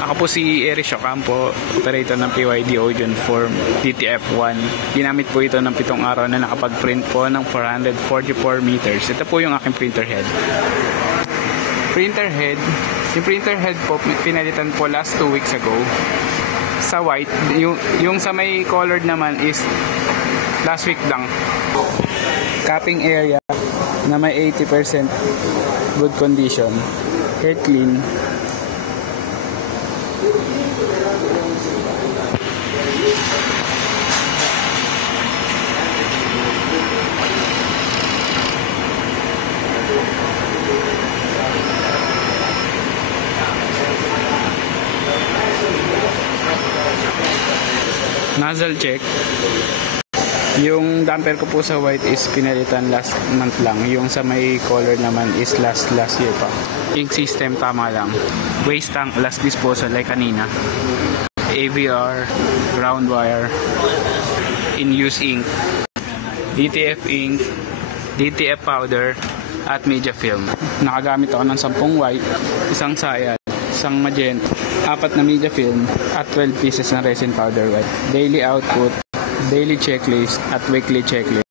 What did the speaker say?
Ako po si Eric Ocampo, operator ng PYD Ojon Form DTF1. Ginamit po ito ng 7 araw na nakapag-print po ng 444 meters. Ito po yung aking printer head. Yung printer head po, pinalitan po last 2 weeks ago. Sa white, yung sa may colored naman is last week lang. Capping area na may 80% good condition. Head clean. Nozzle check. Yung damper ko po sa white is pinalitan last month lang. Yung sa may color naman is last year pa. Ink system tama lang. Waste tank last disposal like kanina. AVR, ground wire, in-use ink, DTF ink, DTF powder, at media film. Nakagamit ako ng 10 white, 1 sayad, 1 magenta, 4 na media film, at 12 pieces ng resin powder white. Daily output, daily checklist, at weekly checklist.